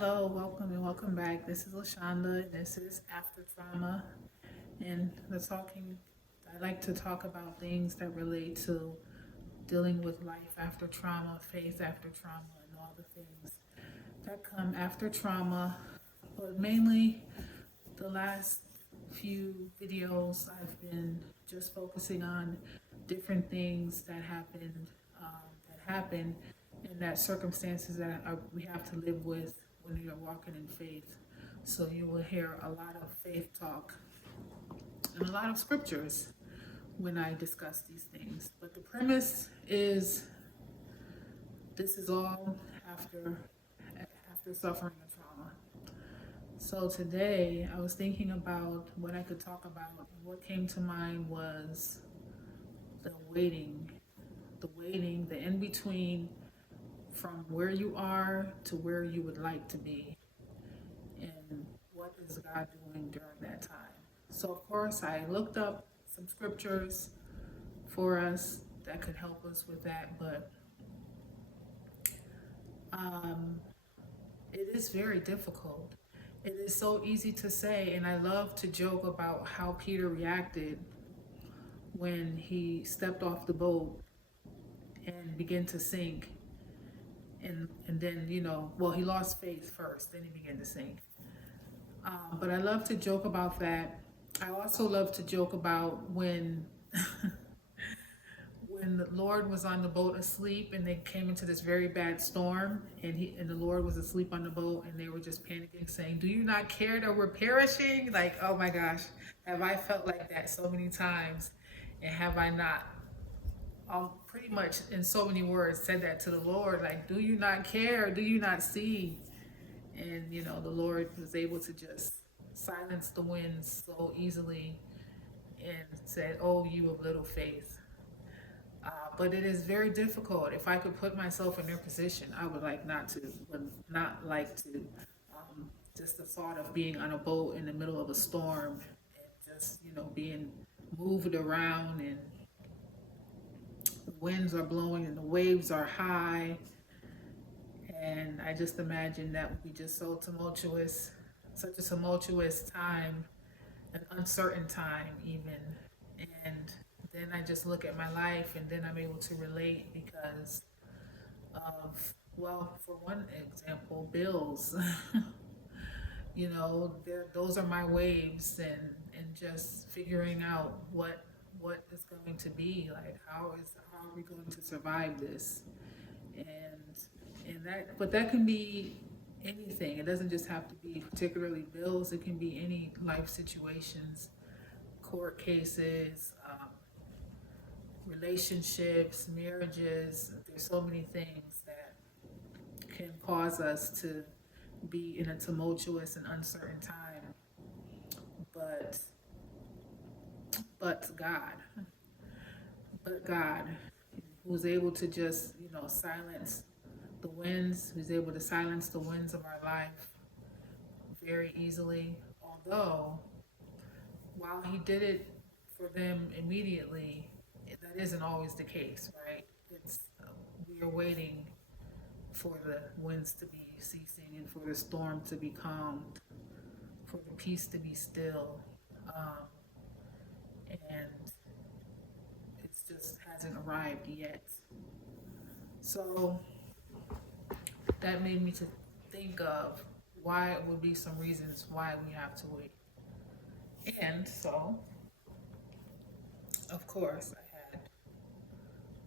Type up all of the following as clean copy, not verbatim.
Hello, welcome and welcome back. This is Lashonda, and this is After Trauma. And I like to talk about things that relate to dealing with life after trauma, faith after trauma, and all the things that come after trauma. But mainly, the last few videos, I've been just focusing on different things that happen, and that circumstances we have to live with when you're walking in faith. So you will hear a lot of faith talk and a lot of scriptures when I discuss these things. But the premise is this is all after suffering a trauma. So today I was thinking about what I could talk about, and what came to mind was the waiting, the in between from where you are to where you would like to be, and what is God doing during that time. So, of course, I looked up some scriptures for us that could help us with that, but um, it is very difficult. It is so easy to say, and I love to joke about how Peter reacted when he stepped off the boat and began to sink. And then, well, he lost faith first, then he began to sink. But I love to joke about that. I also love to joke about when when the Lord was on the boat asleep and they came into this very bad storm, and the Lord was asleep on the boat, and they were just panicking, saying, "Do you not care that we're perishing?" Like, oh my gosh, have I felt like that so many times, and have I not? Pretty much in so many words said that to the Lord, like, "Do you not care? Do you not see?" And the Lord was able to just silence the winds so easily and said, "Oh, you of little faith." But it is very difficult. If I could put myself in their position, I would not like to. Just the thought of being on a boat in the middle of a storm and just being moved around, and the winds are blowing and the waves are high, and I just imagine that would be just so tumultuous, such a tumultuous time, an uncertain time even. And then I just look at my life, and then I'm able to relate because of, well, for one example, bills. Those are my waves, and just figuring out what is going to be like. How are we going to survive this? But that can be anything. It doesn't just have to be particularly bills. It can be any life situations, court cases, relationships, marriages. There's so many things that can cause us to be in a tumultuous and uncertain time. But but God, but God, who's able to just silence the winds, who's able to silence the winds of our life very easily. Although, while He did it for them immediately, that isn't always the case, right? We are waiting for the winds to be ceasing and for the storm to be calmed, for the peace to be still, um, and it just hasn't arrived yet. So that made me to think of why it would be some reasons why we have to wait. And so, of course, I had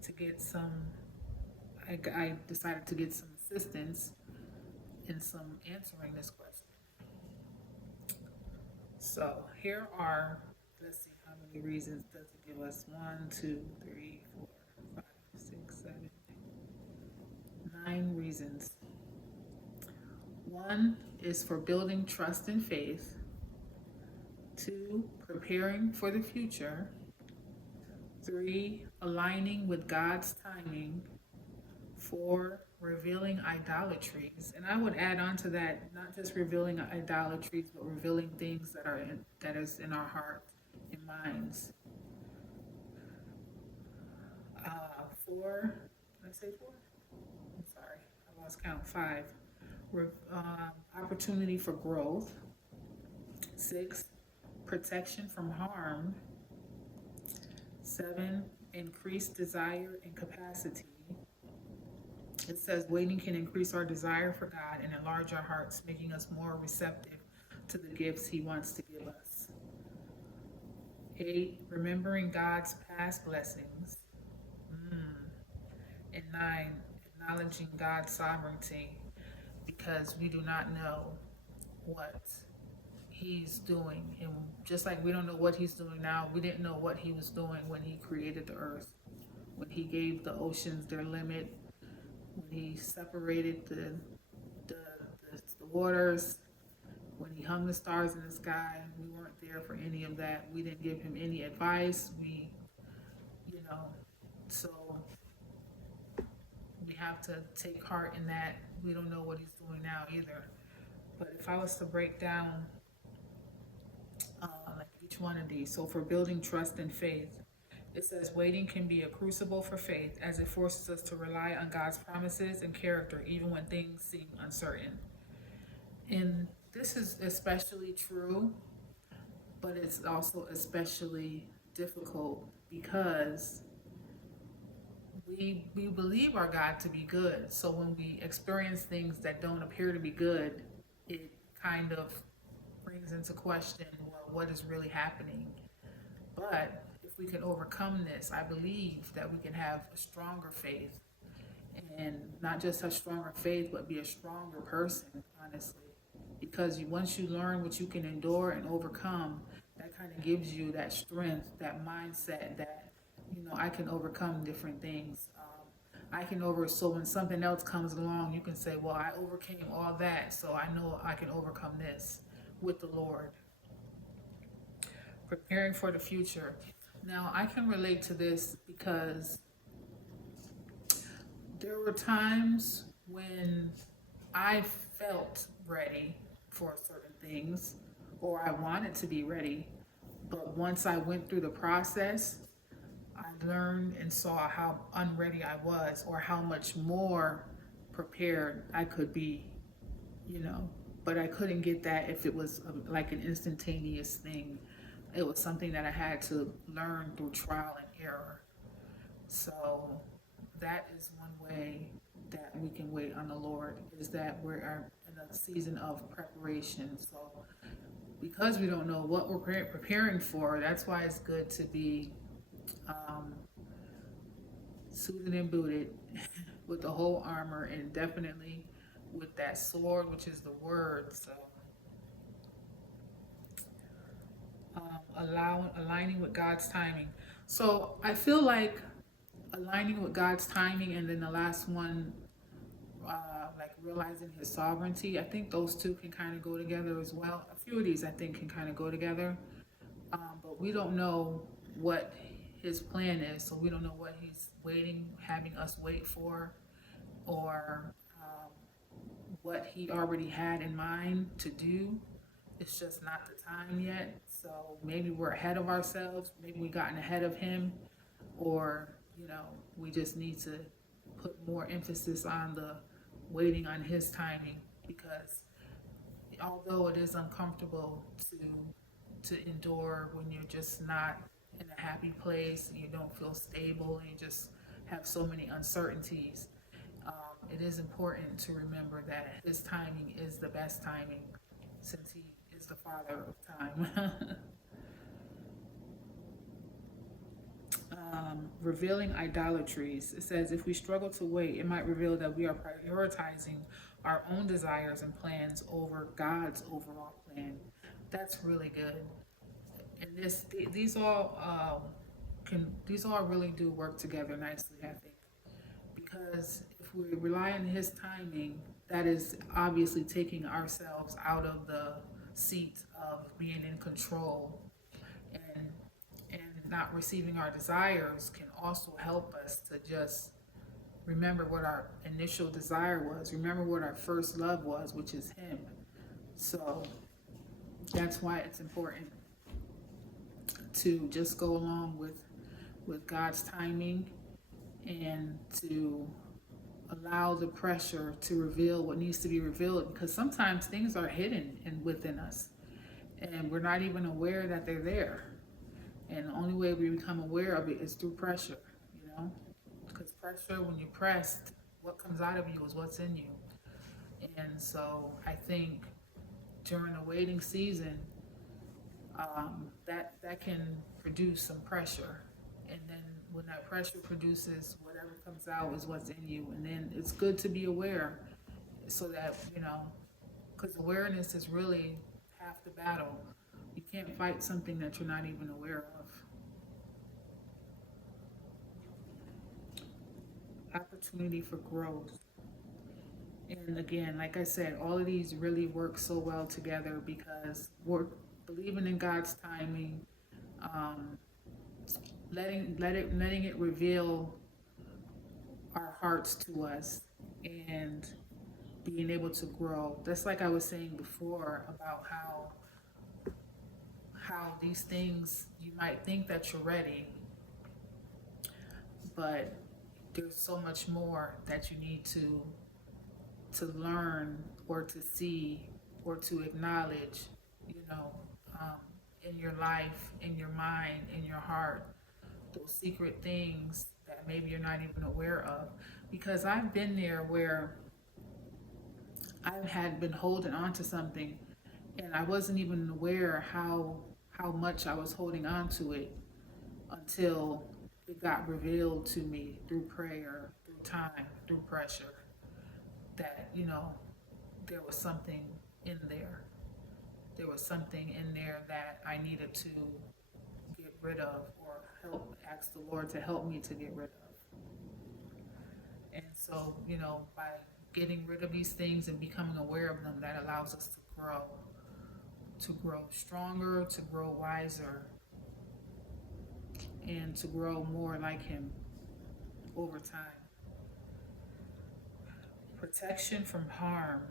to get some, I decided to get some assistance in some answering this question. So here are, let's see, how many reasons does it give us? 1, 2, 3, 4, 5, 6, 7, 9 reasons. One is for building trust and faith. 2, preparing for the future. 3, aligning with God's timing. 4, revealing idolatries. And I would add on to that, not just revealing idolatries, but revealing things that is in our heart and minds. 4, did I say 4? I'm sorry, I lost count. 5, opportunity for growth. 6, protection from harm. 7, increased desire and capacity. It says waiting can increase our desire for God and enlarge our hearts, making us more receptive to the gifts He wants to give us. 8, remembering God's past blessings. And 9, acknowledging God's sovereignty, because we do not know what He's doing. And just like we don't know what He's doing now, we didn't know what He was doing when He created the earth, when He gave the oceans their limit, when He separated the waters, when He hung the stars in the sky. We weren't there for any of that. We didn't give Him any advice. So we have to take heart in that. We don't know what He's doing now either. But if I was to break down like each one of these, so for building trust and faith, it says waiting can be a crucible for faith, as it forces us to rely on God's promises and character even when things seem uncertain. And this is especially true, but it's also especially difficult because we believe our God to be good. So when we experience things that don't appear to be good, it kind of brings into question, well, what is really happening? But if we can overcome this, I believe that we can have a stronger faith, and not just a stronger faith, but be a stronger person, honestly. Because once you learn what you can endure and overcome, that kind of gives you that strength, that mindset that, I can overcome different things. So when something else comes along, you can say, well, I overcame all that, so I know I can overcome this with the Lord. Preparing for the future. Now, I can relate to this because there were times when I felt ready for certain things, or I wanted to be ready, but once I went through the process, I learned and saw how unready I was, or how much more prepared I could be, but I couldn't get that if it was like an instantaneous thing. It was something that I had to learn through trial and error. So that is one way that we can wait on the Lord, is that we're in a season of preparation. So because we don't know what we're preparing for, that's why it's good to be suited and booted with the whole armor, and definitely with that sword, which is the word. So aligning with God's timing. So I feel like aligning with God's timing, and then the last one, like realizing His sovereignty. I think those two can kind of go together as well. A few of these I think can kind of go together, but we don't know what His plan is, so we don't know what He's having us wait for, or what He already had in mind to do. It's just not the time yet. So maybe we're ahead of ourselves. Maybe we've gotten ahead of Him, or we just need to put more emphasis on the waiting on His timing, because although it is uncomfortable to endure when you're just not in a happy place and you don't feel stable and you just have so many uncertainties, it is important to remember that His timing is the best timing, since He is the Father of time. Revealing idolatries. It says, if we struggle to wait, it might reveal that we are prioritizing our own desires and plans over God's overall plan. That's really good. And these all really do work together nicely, I think, because if we rely on His timing, that is obviously taking ourselves out of the seat of being in control, and not receiving our desires can also help us to just remember what our initial desire was, remember what our first love was, which is Him. So that's why it's important to just go along with God's timing, and to allow the pressure to reveal what needs to be revealed, because sometimes things are hidden within us and we're not even aware that they're there. And the only way we become aware of it is through pressure, you know? Because pressure, when you're pressed, what comes out of you is what's in you. And so I think during the waiting season, that can produce some pressure. And then when that pressure produces whatever comes out is what's in you. And then it's good to be aware so that, you know, because awareness is really half the battle. You can't fight something that you're not even aware of. Opportunity for growth. And again, like I said, all of these really work so well together because we're believing in God's timing, um, letting it reveal our hearts to us, and being able to grow. That's like I was saying before about how these things, you might think that you're ready, but there's so much more that you need to learn or to see or to acknowledge, you know, in your life, in your mind, in your heart, those secret things that maybe you're not even aware of. Because I've been there where I had been holding on to something and I wasn't even aware how much I was holding on to it until it got revealed to me through prayer, through time, through pressure, that, you know, there was something in there. There was something in there that I needed to get rid of or ask the Lord to help me to get rid of. And so, you know, by getting rid of these things and becoming aware of them, that allows us to grow stronger, to grow wiser, and to grow more like Him over time. Protection from harm.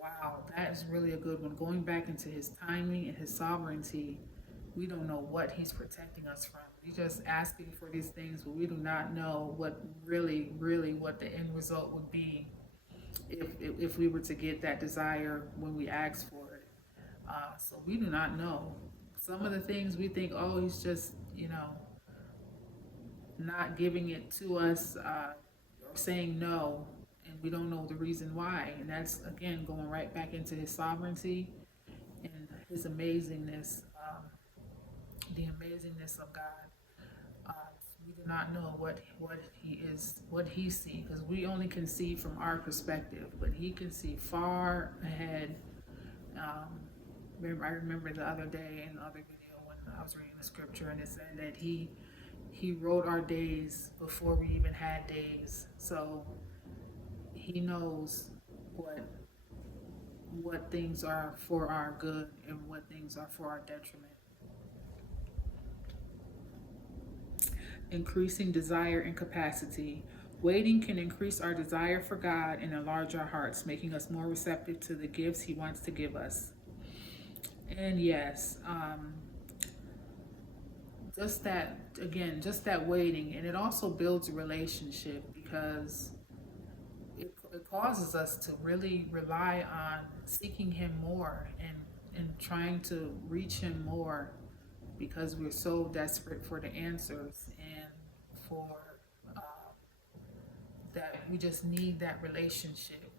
Wow, that is really a good one. Going back into His timing and His sovereignty, we don't know what He's protecting us from. We just asking for these things, but we do not know what really what the end result would be if we were to get that desire when we ask for it. So we do not know. Some of the things we think, oh, He's just, you know, not giving it to us, or saying no, and we don't know the reason why. And that's, again, going right back into His sovereignty and His amazingness, the amazingness of God. We do not know what He is, what He sees, because we only can see from our perspective, but He can see far ahead. I remember the other day in the other video when I was reading the scripture, and it said that He wrote our days before we even had days. So He knows what things are for our good and what things are for our detriment. Increasing desire and capacity. Waiting can increase our desire for God and enlarge our hearts, making us more receptive to the gifts He wants to give us. And yes, just that waiting, and it also builds a relationship because it causes us to really rely on seeking Him more and trying to reach Him more, because we're so desperate for the answers and for that we just need that relationship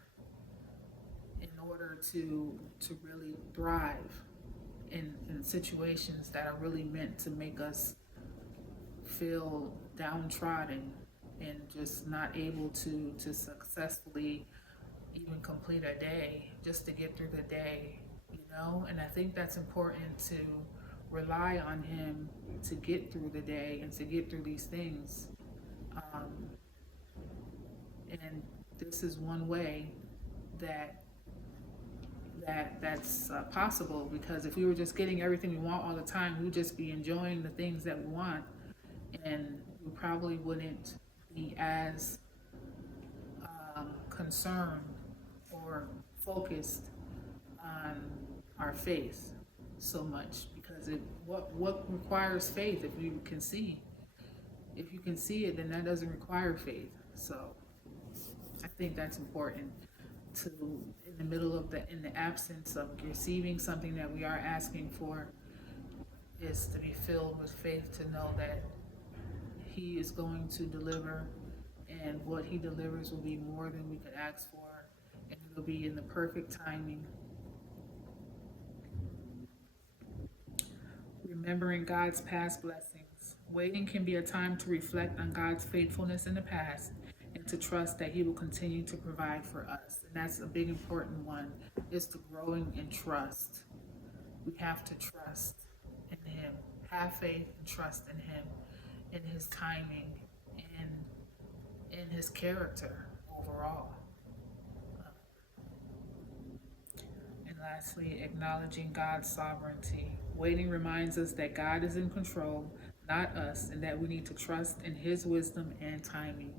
in order to really thrive in situations that are really meant to make us feel downtrodden and just not able to successfully even complete a day, just to get through the day, you know. And I think that's important, to rely on Him to get through the day and to get through these things. And this is one way that's possible, because if we were just getting everything we want all the time, we would just be enjoying the things that we want, and we probably wouldn't be as concerned or focused on our faith so much, because what requires faith? If you can see it, then that doesn't require faith. So I think that's important to, in the middle of in the absence of receiving something that we are asking for, is to be filled with faith to know that He is going to deliver, and what He delivers will be more than we could ask for, and it will be in the perfect timing. Remembering God's past blessings. Waiting can be a time to reflect on God's faithfulness in the past and to trust that He will continue to provide for us. And that's a big important one, is to growing in trust. We have to trust in Him, have faith and trust in Him, in His timing, in His character overall. And lastly, acknowledging God's sovereignty. Waiting reminds us that God is in control, not us, and that we need to trust in His wisdom and timing.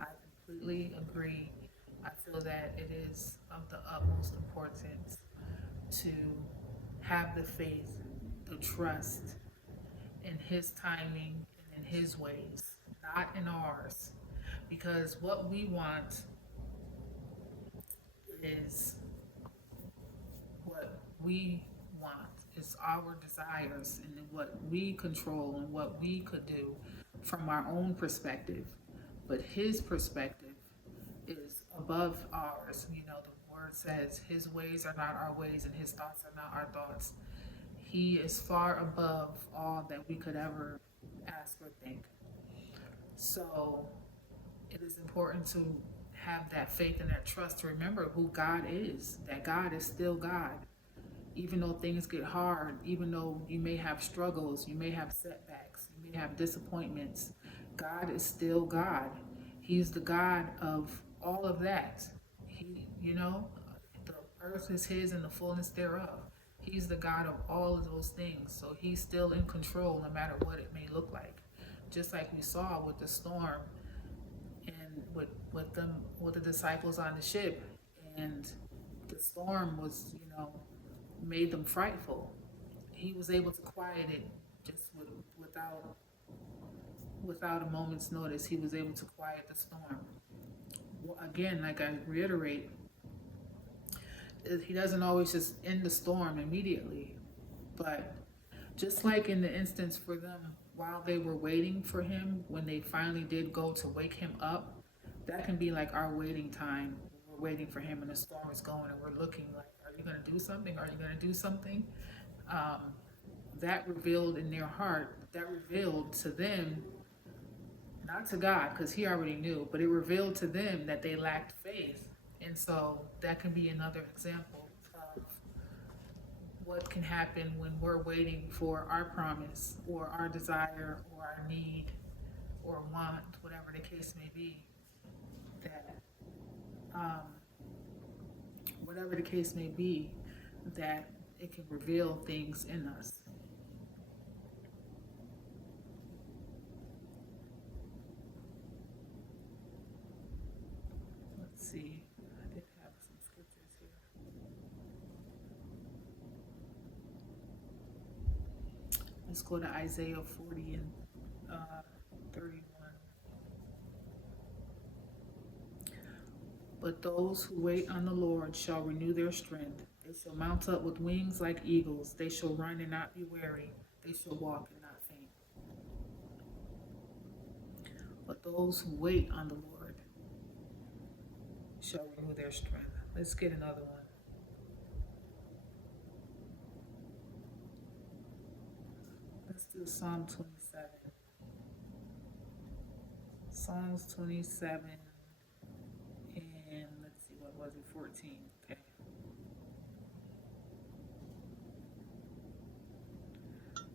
I completely agree. I feel that it is of the utmost importance to have the faith, the trust in His timing and in His ways, not in ours. Because what we want is what we want. It's our desires and what we control and what we could do from our own perspective. But His perspective is above ours. You know, the word says His ways are not our ways and His thoughts are not our thoughts. He is far above all that we could ever ask or think. So it is important to have that faith and that trust, to remember who God is, that God is still God. Even though things get hard, even though you may have struggles, you may have setbacks, you may have disappointments, God is still God. He's the God of all of that. The earth is His and the fullness thereof. He's the God of all of those things. So He's still in control no matter what it may look like. Just like we saw with the storm and with the disciples on the ship, and the storm was, made them frightful. He was able to quiet it just without a moment's notice. He was able to quiet the storm. Well, again, like I reiterate, He doesn't always just end the storm immediately, but just like in the instance for them, while they were waiting for Him, when they finally did go to wake Him up, that can be like our waiting time. We're waiting for Him and the storm is going and we're looking like, are you going to do something? Are you going to do something? That revealed in their heart, that revealed to them, not to God, because He already knew, but it revealed to them that they lacked faith. And so that can be another example of what can happen when we're waiting for our promise or our desire or our need or want, whatever the case may be, that whatever the case may be, that it can reveal things in us. Let's see, I did have some scriptures here. Let's go to Isaiah 40 and 31. But those who wait on the Lord shall renew their strength. They shall mount up with wings like eagles. They shall run and not be weary. They shall walk and not faint. But those who wait on the Lord shall renew their strength. Let's get another one. Let's do Psalm 27. Psalms 27. And let's see, what was it? 14. Okay.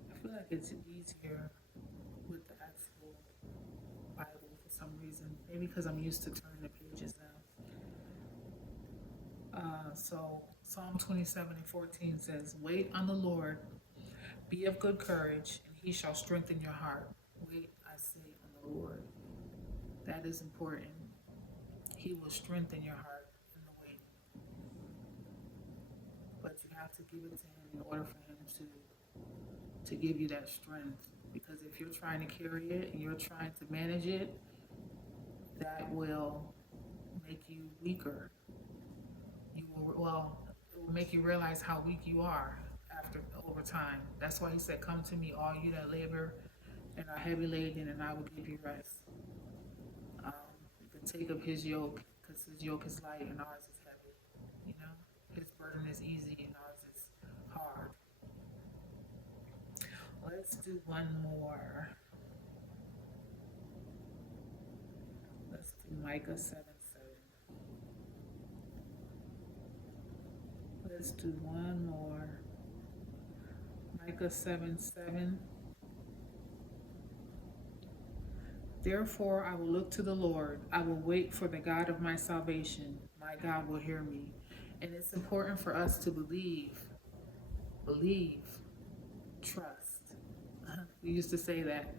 I feel like it's easier with the actual Bible for some reason. Maybe because I'm used to turning the pages now. So Psalm 27 and 14 says, wait on the Lord, be of good courage, and He shall strengthen your heart. Wait, I say, on the Lord. That is important. He will strengthen your heart in the waiting. But you have to give it to Him in order for Him to give you that strength. Because if you're trying to carry it and you're trying to manage it, that will make you weaker. It will make you realize how weak you are over time. That's why he said, "Come to me, all you that labor and are heavy laden, and I will give you rest." You can take up his yoke, because his yoke is light and ours is heavy. You know, his burden is easy and ours is hard. Let's do one more. Let's do Micah 7:7. Let's do one more. Micah 7:7. Therefore I will look to the Lord. I will wait for the God of my salvation. My God will hear me. And it's important for us to believe, trust. We used to say that,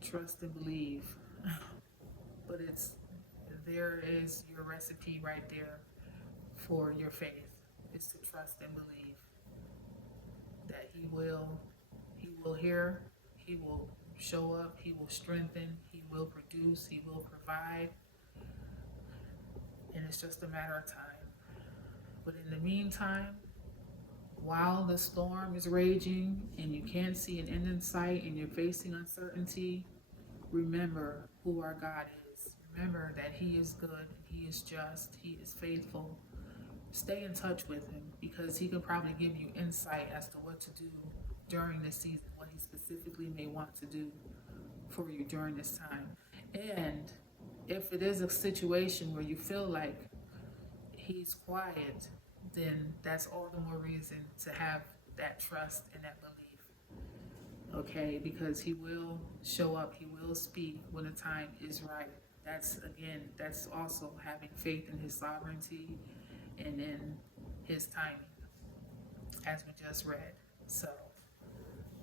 trust and believe. But there is your recipe right there for your faith. Is to trust and believe that he will hear, he will show up, he will strengthen, he will produce, he will provide, and it's just a matter of time. But in the meantime, while the storm is raging and you can't see an end in sight and you're facing uncertainty, remember who our God is. Remember that he is good, he is just, he is faithful. Stay in touch with him, because he can probably give you insight as to what to do during this season, what he specifically may want to do for you during this time. And if it is a situation where you feel like he's quiet, then that's all the more reason to have that trust and that belief. Okay, because he will show up, he will speak when the time is right. That's also having faith in his sovereignty and in his timing, as we just read. So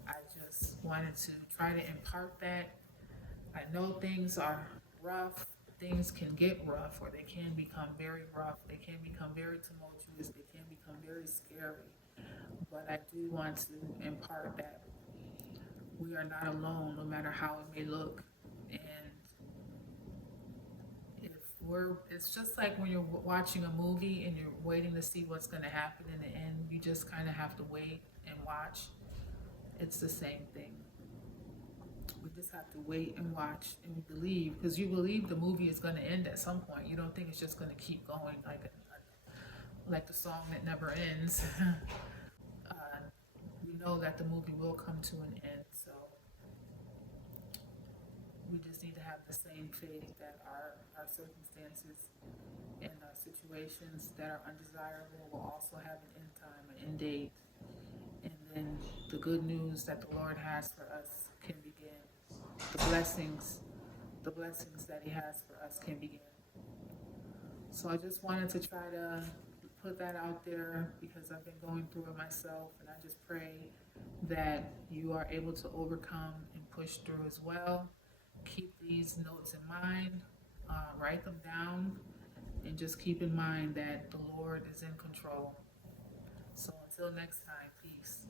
I just wanted to try to impart that. I know things are rough, things can get rough, or they can become very rough, they can become very tumultuous, they can become very scary. But I do want to impart that we are not alone, no matter how it may look. And it's just like when you're watching a movie and you're waiting to see what's going to happen in the end. You just kind of have to wait and watch. It's the same thing. We just have to wait and watch and believe, because you believe the movie is going to end at some point. You don't think it's just going to keep going like the song that never ends. We know that the movie will come to an end, so we just need to have the same faith that our circumstances and our situations that are undesirable will also have an end time, an end date. And then the good news that the Lord has for us can begin. The blessings that he has for us can begin. So I just wanted to try to put that out there, because I've been going through it myself, and I just pray that you are able to overcome and push through as well. Keep these notes in mind, write them down, and just keep in mind that the Lord is in control. So until next time, peace.